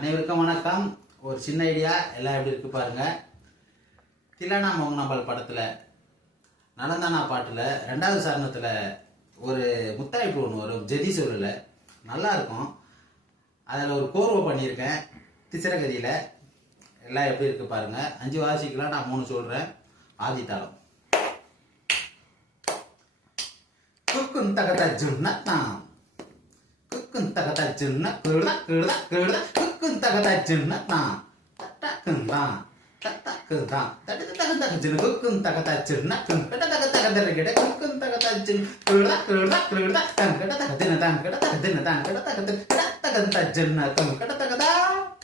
அனைவருக்கும் வணக்கம். ஒரு சின்ன ஐடியா எல்லாம் எப்படி இருக்கு பாருங்க. தில்லானா மோகனாம்பாள் படத்தில் நலந்தானா பாட்டில் ரெண்டாவது சரணத்தில் ஒரு முத்தாய்ப்பு ஒன்று வரும் ஜெதி சொல்லல. நல்லா இருக்கும். அதில் ஒரு கோர்வை பண்ணியிருக்கேன் திசரகதியில். எல்லாம் எப்படி இருக்கு பாருங்க. அஞ்சு வாசிக்கலாம் நான் மூணு சொல்கிறேன் ஆதித்தாளம் குக்கும் தகத ஜுன்னத்தான் குக்கும் தகத ஜுன்ன 끈 따가 따질 났다 따따 끈다 따따 끈다 따따 따가 따질 끈 따가 따질 났끈 따따 따가 따가 따르게다 끈끈 따가 따질 끌다 끌다 끌다 땅 끌다 따가 되나 땅 끌다 따가 되나 땅 끌다 따가 되나 따 따가 따질 나 땅, 끌다 따가 다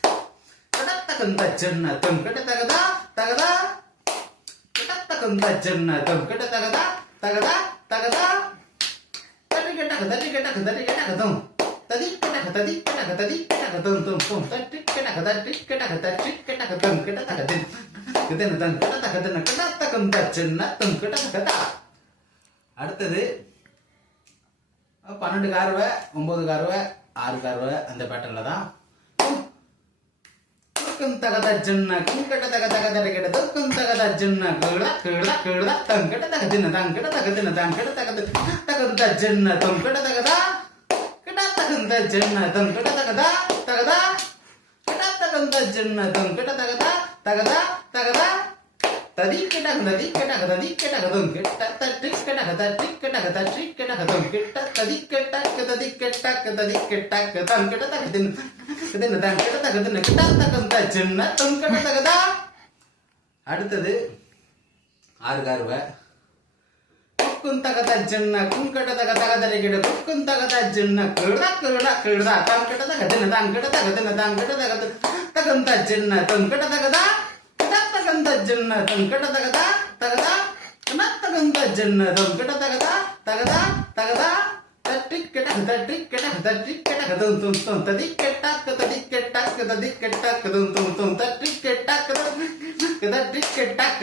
끌다 따가 따질 나 땅, 끌다 따가 다 따가 다 끌다 따가 따질 나 땅, 끌다 따가 다 따가 다 따가 다 따르게다 따르게다 따르게다 따르게다 ததி கிடக ததி கிடக தும் கிட்ட தட்டி கிடக தட்டி கிடக தட்டி கிடக தும் கிட்ட ததி கிட்ட ததி கிட்ட ததி கிட்ட தம் கிட்ட தக தின் கிதன தம் கிட்ட தக தின் கிட்ட தகம் த சின்ன தகதா? கிட்ட தகதா அடுத்தது ஆறு கார்வை குக்கும் தகத சின்ன குங்கட தக தக தரை கிட குக்கும் தகத சின்ன கிட கிட கிட தம் கிட்ட தக தின தம் கிட்ட தக தின தம் கிட்ட தக தகம் த சின்ன தும் கிட்ட தகதா தகந்த ஜன்ன தம் கிட்ட தகதா தகதா தகந்த ಕುಂತಗದ ಜನ್ನ ಕುಂಕಟದ ತಗದರೆ ಗಿಡ ಕುಂತಗದ ಜನ್ನ ಕರ್ಡ ಕರ್ಡ ಕರ್ಡ ತಂಕಟದ ಗದನದ ಅಂಕಟದ ಗದನದ ಅಂಕಟದ ಕದ ತಗಂತ ಜನ್ನ ತಂಕಟ ತಗದ ತಗಂತ ಜನ್ನ ತಂಕಟ ತಗದ ತಗದ ತಗಂತ ಜನ್ನ ಕಟ ತಗದ ತಗದ ತಗದ ತಟ್ಟಿಕ್ಕೆಟ ತಟ್ಟಿಕ್ಕೆಟ ತಟ್ಟಿಕ್ಕೆಟ ಗದಂ ತುಂ ತುಂ ತದಿಕ್ಕೆಟ್ಟಾಕ್ ತದಿಕ್ಕೆಟ್ಟಾಕ್ ತದಿಕ್ಕೆಟ್ಟಾಕ್ ಗದಂ ತುಂ ತುಂ ತಟ್ಟಿಕ್ಕೆಟ್ಟಾಕ್. टिक टाक